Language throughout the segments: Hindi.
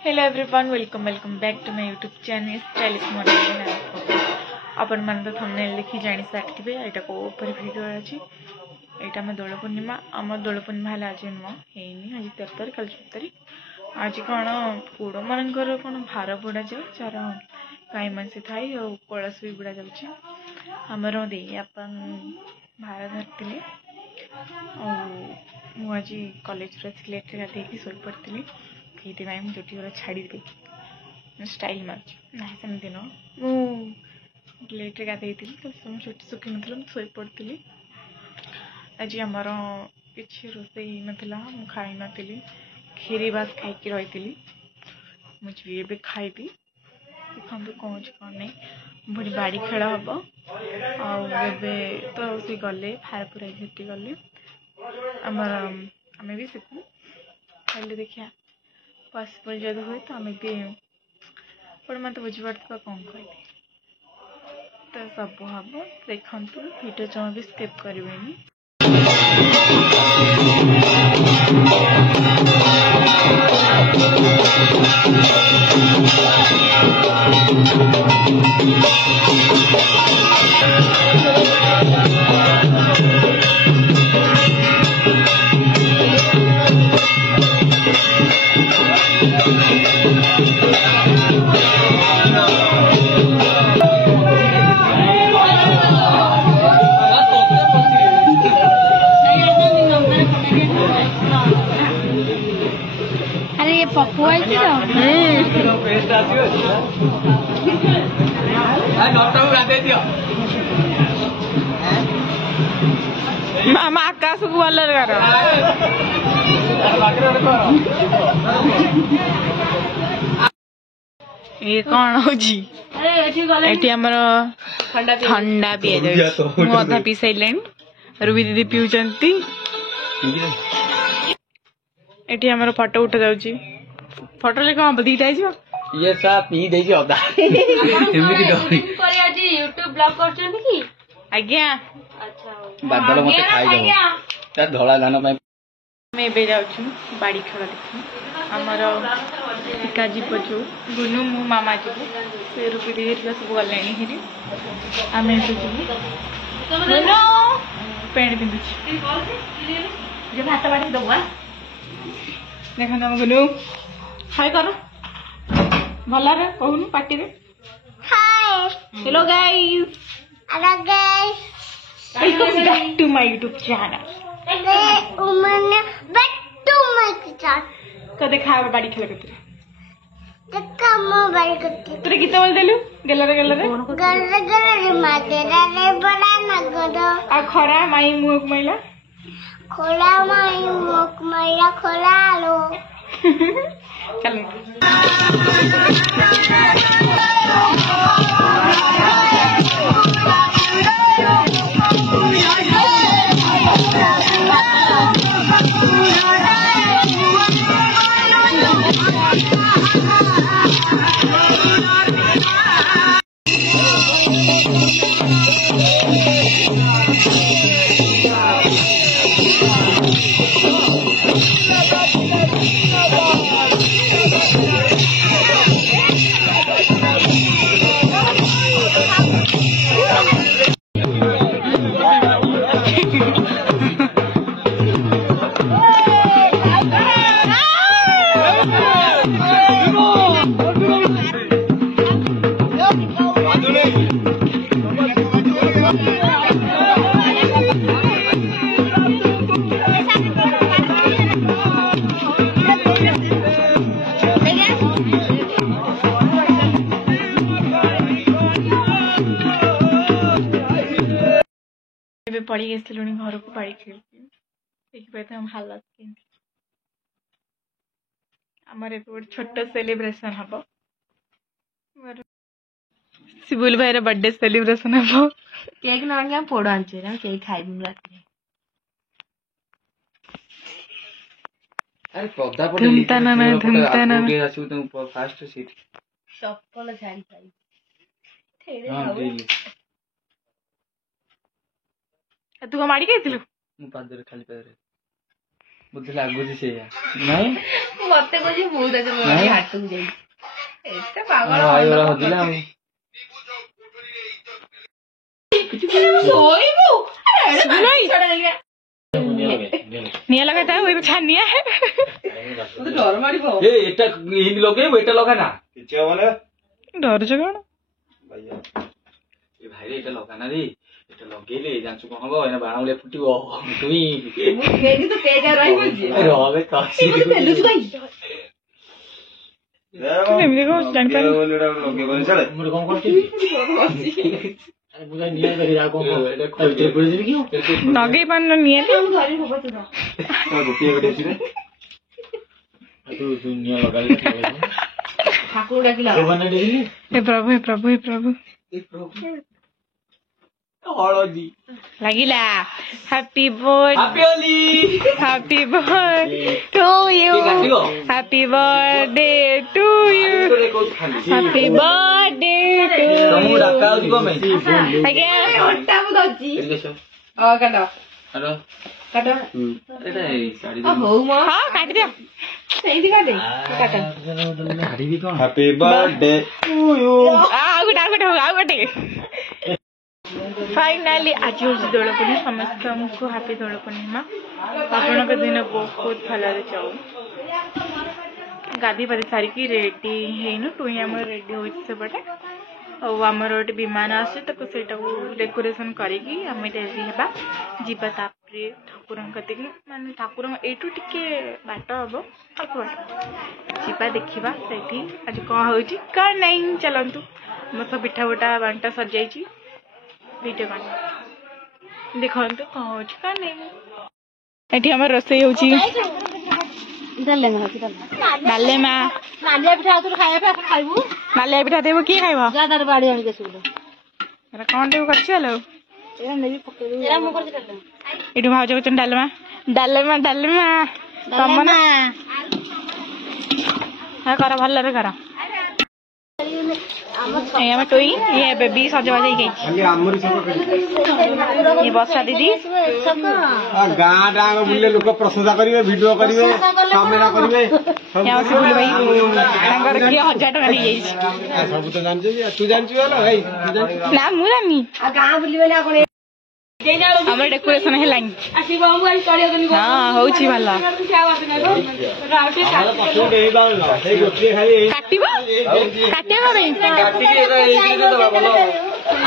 Hello everyone, welcome back to my YouTube channel Stylish Model. अपन मन तो थंबनेल देखि जानि सारथिबे एटा को ऊपर वीडियो अछि एटा में दोल पूर्णिमा आम दोल पूर्णिमा हला आज नुआ हेनी आज 13 कल 14 आज कोन कुडो मनकर कोन भार बुडा जाय चार काई मनसे थाई और कळस भी बुडा जाउछि हमरो दे अपन भार धरतिले और मु आज कॉलेज रे सिलेक्ट गाते की सोई पड़तिली कहीते मैं चुटी वाला छाड़ी दे स्टाइल मार्च ना सेमती न मु लेट रे गाते तो सम चुटी सुखी नथला सोई पड़तिली आज हमर किछि रोसई नथला मु खाई नथिली खीरी बास खाई की रहितिली मु जी बे खाइबी देखंतु कोन नै बड़ी बाड़ी खेल हम आबे तो से गले फारपुरा झेटी गले आमर आमे भी सिखू खाली देखिया पॉसिबल जब हुए तो आमे भी पर मत बुझी पड़ता कौन कहबी तो सब हम देखंतु वीडियो जमा भी स्किप करबेनी पपुआ मामा आकाश को वालर कर ये कौन हो जी एटी हमर ठंडा पिए जाय मु आधा पी साइलेंट रुबी दीदी पिउचंती एटी हमर फोटो उठ जाउची फोटो ले कौन बदी जाय छ ये सा पी दे छ अदा एमिति डरी करे आज YouTube ब्लॉग करछन की आज्ञा अच्छा बादल मते खाई जाओ त धोला धान पय मैं बे जाउछु बाड़ी खेल देखि हमर काजी पछु गुनु मु मामा जी से रुपी दे सब गलेनी हिरी आमे तो जी गुनु पेंट पिंदु छी जे भात बाड़ी दबा देखन हम गुनु हाय करो भला रे कहूनु पार्टी रे hi hello guys welcome back to my YouTube channel कदे खावा बाड़ी खेल कतरे देखा मो बाड़ी कतरे तोरे गीत बोल देलु गलरे गलरे माते रे बड़ा नगद आ खरा माई मुक मैला खोला माई मुक मैला खोला लो चल पड़ी गई घर को बाड़ी खेल देखिए हम हालत के छोट सेलिब्रेशन हम शिबुल भाई बर्थडे सेलिब्रेशन हम केक ना पोड़ आंचे केक खाई रात अरे धुमता ना फास्ट सीट चप्पल झाड़ी खाई तू माड़ी खाई मु पादरे खाली पादरे ମତେ ଲାଗୁଛି ସେଇଆ ନାଇଁ ମତେ କହୁଛି ମୁଁ ତାକୁ ହାଟକୁ ଯାଇଛି ଏତେ ପାଗଳ ଭାଇ ଗୁରା ହଜିଲା ଆଉ ଶୋଇବୁ ନିଆଁ ଲଗାତା ହୁଏ ଛାନିଆ ଡର ମାଡିବ ଏଟା ଏମିତି ଲଗେଇବୁ ଏଟା ଲଗାନା କିଛି ହବନି ଡରୁଛ କଣ ଏ ଭାଇରେ ଏଟା ଲଗାନା ରେ ଏଟା ଲଗେଇଲେ ଜାଣିଛୁ କଣ ହବ ଏଇନା ବାଣ ଭଳିଆ ଫୁଟିବ ଟୁଇ ରହବେ କସି ଏମିତି କଣ ଜାଣିପାରିବି କଣ କରୁଛି ଲଗେଇ ପାରୁନ ନିଆଁ ଠାକୁର ଡାକିଲା हे प्रभु हे प्रभु हे प्रभु ହଳଦୀ ଲାଗିଲା happy birthday to you happy birthday to you happy birthday to ତମକୁ you ଡାକା ହଉଛି କଣ ପାଇଁ ଆଜ୍ଞା କାଟ ଏଟା ଶାଢୀ ହଉ ମ ହଁ କାଟିଦିଅ ସେଇଠି କାଟେ କାଟ ଶାଢୀ ବି କଣ Happy birthday to you. ଆଉ ଗୋଟେ फाइनाली आज हूँ दोल पूर्णिमा समस्त हापी दोल पूर्णिमा आपण दिन बहुत भल जाऊ गाधी पाधि सारिकी रेडी है टुई आम रेडी होपटे आमर गोटे विमान आसे डेकोरेशन करें रेडी होगा जीवा ठाकुर मानने ठाकुर यू टे बाट हम अल्प बाट जीवा देखा से आज कौन हो कौन नहीं चलतु मो सब पिठा पिठा बांटा सजाई वीडियो बना देखो कौन हो नहीं आम रोसई हो डालेमा नालिया पिठा देव किए खाइब कौन देव कर भाज कर डालमा डालेमा डालेमा तम ना कर भल कर टोई ये बेबी सजबाज ये बसा दीदी गाँ डांग बुले लोक प्रशंसा करेंगे वीडियो करेंगे कैमेरा करेंगे बुल भाई किए 1000 टका नहीं सब तो जानते तू जानछु भाई ना मु जानी गाँ बुली आम डेकोरेशन है हाँ हूँ भल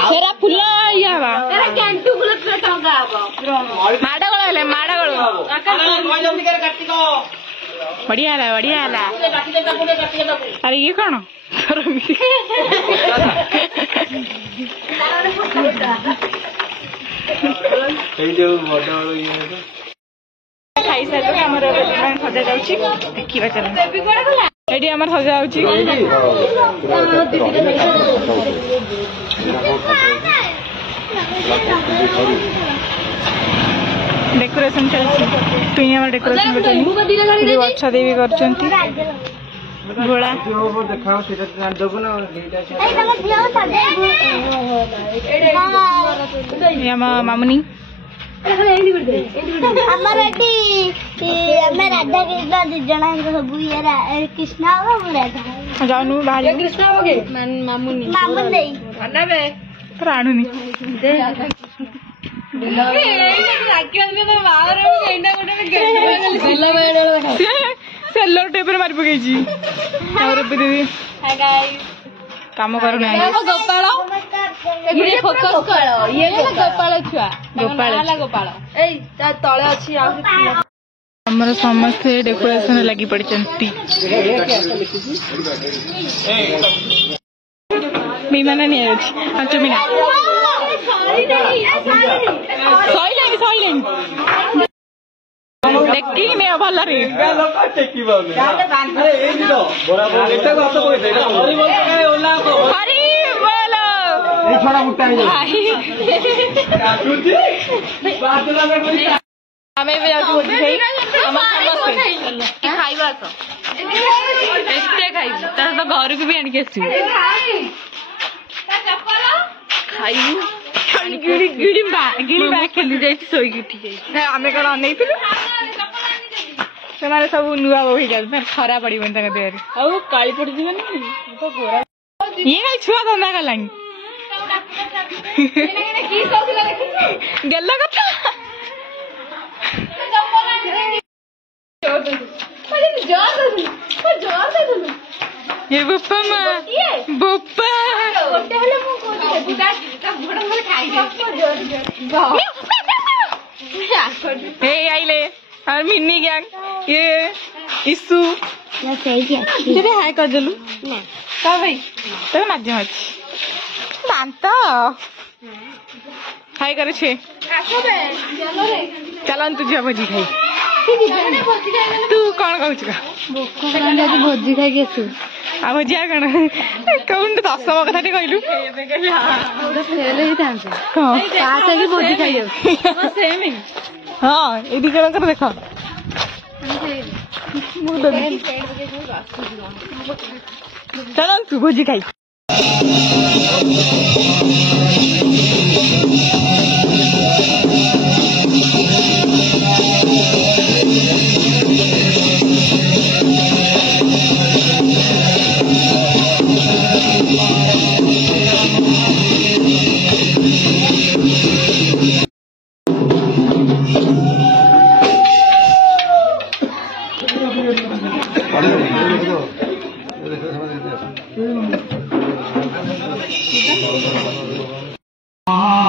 सेरा फुल माड़गोल बढ़िया बढ़िया अरे ये कौन खाई सारे सजा जाऊँगी देखा चल ये आम सजा डेकोरेशन चलती डेकोरेशन अच्छा देवी कर मामुनी राधा कृष्ण दिजना सब कृष्ण जाऊनु बाहर कृष्ण मामुनी तो आणुनी सेलो टेप मारी पकई दीदी काम कर गोपाल फोकस कर ये गोपाल छुआ गोपाल तले अच्छी आमर समस्ते डेकोरेशन लगी पड़ी विमान नहीं पांच मिनट देखी नहीं भल आम खाइबा तो घर को भी आणिक खेली जाए शोक उठी जाए आम कौन अन ସେମାନେ ସବୁ ନୂଆ ବୋଉ ହେଇଯାନ୍ତି ଖରା ପଡିବନି ତାଙ୍କ ଦେହରେ ଆଉ କାଳି ପଡିଯିବନି ଇଏ କାଲି ଛୁଆ ଧନ୍ଦା କଲାଣି ଗେଲ କଥା ये बोपा माँ बोपा हे आइले और मिनी गैंग ये इशू तेरे हाय कर देलु ना का भाई तो मजा अछि दांत हाय करे छे चलन तुझे भोजी खाई तू कौन कहू भोजी खाई आसु आ भोजिया कौन कौन दशम कथा कहलु भोजी खाई हाँ ये दी जन देख चल तू भोजी खाई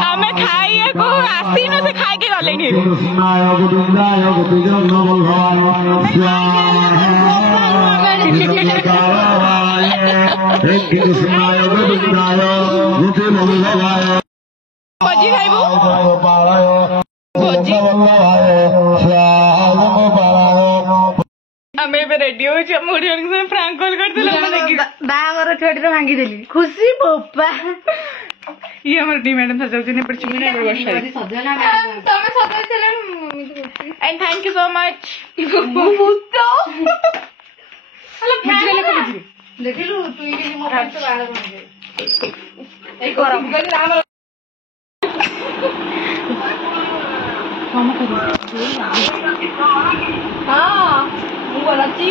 हमें खाइए को आसीनो से खाए के गलेंगे भोजी खाइबू भोजी हमें ଏବେ ରେଡି ହଉଛି ଆମ ଓଡିଆଙ୍କ ସାଙ୍ଗେ ପ୍ରାଙ୍କ କଲ୍ କରିଦେଲେ ବାହାଘର ଛୁଆଟିର ଭାଙ୍ଗିଦେଲି ଖୁସି ବୋପା ये हमारे डी मैडम सजाउछन एपट चिमिना वर्षा ତମେ ସଜାଇଥିଲ and thank you so much ଭୂତ ଦେଖିଲୁ ତୁ ଏଇଠି ମୋ ପାଇଁ ତ ବାହାଘର ଭାଙ୍ଗିଦେଲି ଏଇ ଗରମ ହଁ ମୁଁ ଭଲ ଅଛି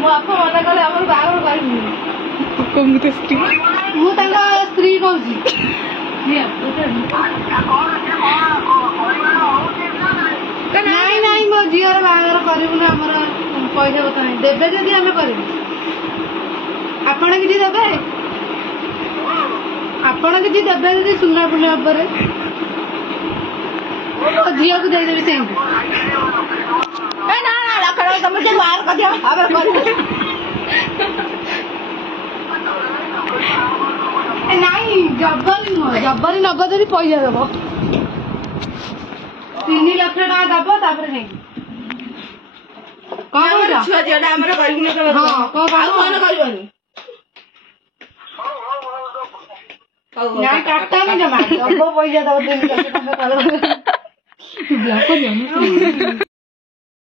ମୋ ବାପା ମନା କଲେ ଆମର ବାହାଘର କରିବୁନି ମୁଁ ତ ସ୍ତ୍ରୀ ମୁଁ ତାଙ୍କ ସ୍ତ୍ରୀ କହୁଛି ନାଇଁ ନାଇଁ ମୋ ଝିଅର ବାହାଘର କରିବୁନି ଆମର ପଇସା କଥା ନାହିଁ ଦେବେ ଯଦି ଆମେ କରିବୁ ଆପଣ କିଛି ଦେବେ ଆପଣ କିଛି ଦେବେ ଯଦି ସୁନା ଫୁନା ଉପରେ ଝିଅକୁ ଦେଇଦେବି ସେମିତି ତମେ ଯେ ବାହାର କରିଦିଅ ଆମେ କରିବୁ ନାଇଁ ଜବରି ନୁହଁ ଜବରି ନବ ଯଦି ପଇସା ଦବ 3 ଲକ୍ଷ ଟଙ୍କା ଦବ ତାପରେ ଯାଇକି କଣ ଛୁଆ ଝିଅଟା ଆମର କରିବୁନି କଣ କରିବନି ନାଇଁ କାଟନି ଜମା ଦବ ପଇସା ଦବ 3 ଲକ୍ଷ ଟଙ୍କା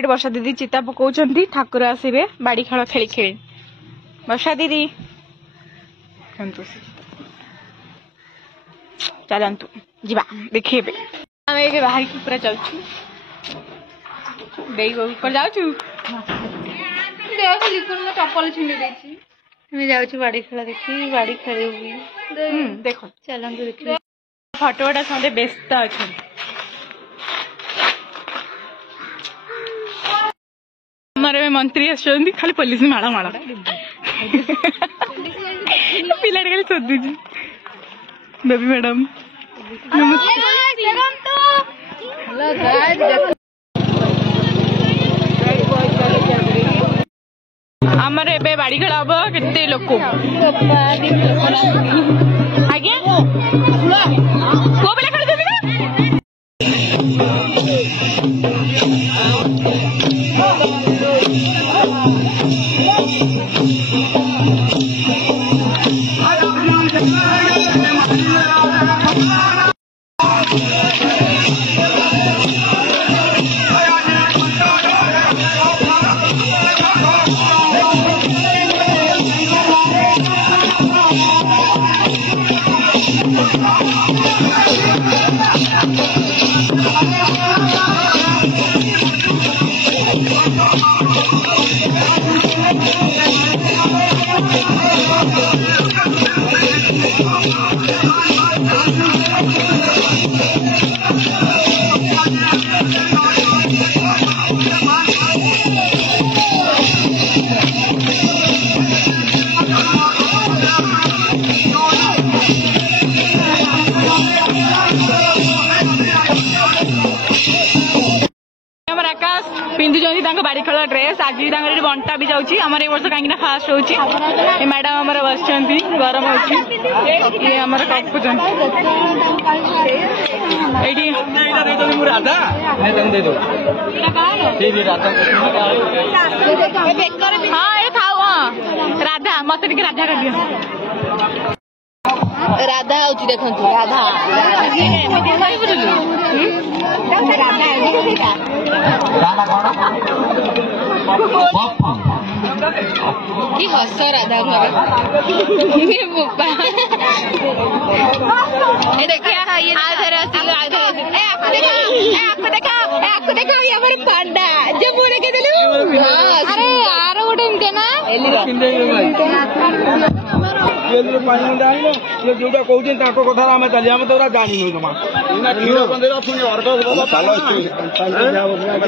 वर्षा दीदी चिता पकाउछन्ती ठाकुर आसीबे बाड़ी खेल खेली खेली वर्षा दीदी चलतु जीवा देखिए आम ये बाहर की पूरा चलछु देई ऊपर जाउछु चप्पल छिंडी देछि मैं जाउछु बाड़ी खेल देखी बाड़ी खेलबी देखो चलंतु देखि फोटोटा समझे व्यस्त अच्छा हमारे मंत्री आसुच्च खाली पुलिस माड़ माड़ पिला खाली सोदुची बेबी मैडम आमर ए बाड़ी खेल हम के लोक आज्ञा पुओ पिला खेल पिंधुंट बाड़ी खेल ड्रेस आज बंटा भी जाऊँगी आम वर्ष कहीं फास्ट होची मैडम आम बस गरम होम कपुचन हाँ ये था राधा मत राधा कर दियो राधा हूँ देखो राधा कि हस राधा पांडा जो मुझे अरे यार गोटे एमती ना जोटा कहते कथा आम चलिए आम तो जानी जमा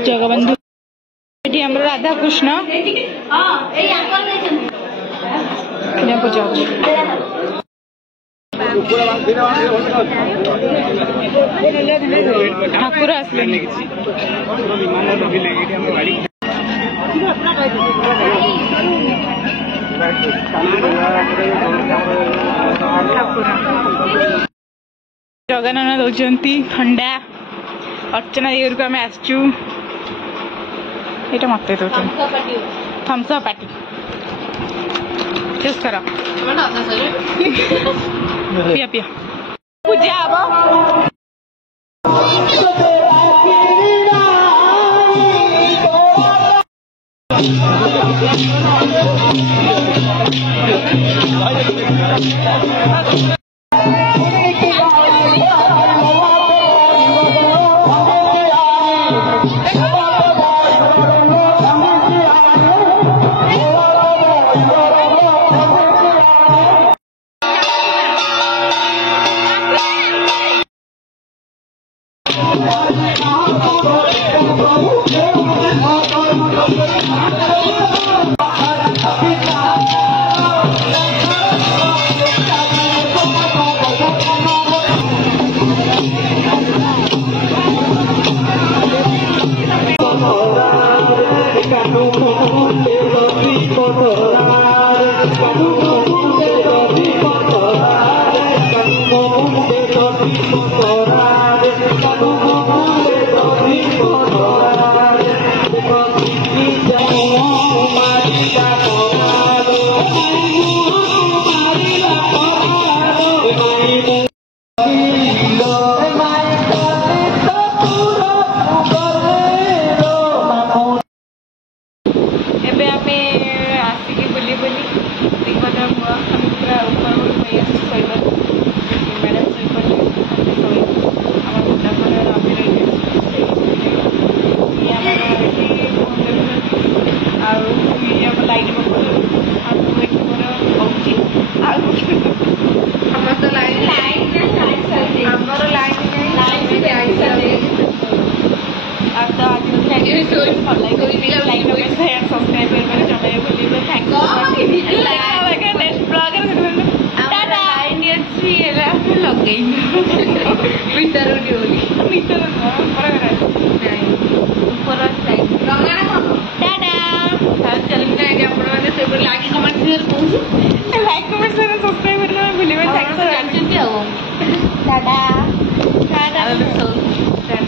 जगबंधु राधा कृष्ण ठाकुर आसले जगन्नाथ दौरान ठंडा अर्चना देवर को आम आसचु ये मत थम्स अप पार्टी चूज कर पिया पिया पूजा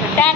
टाटा।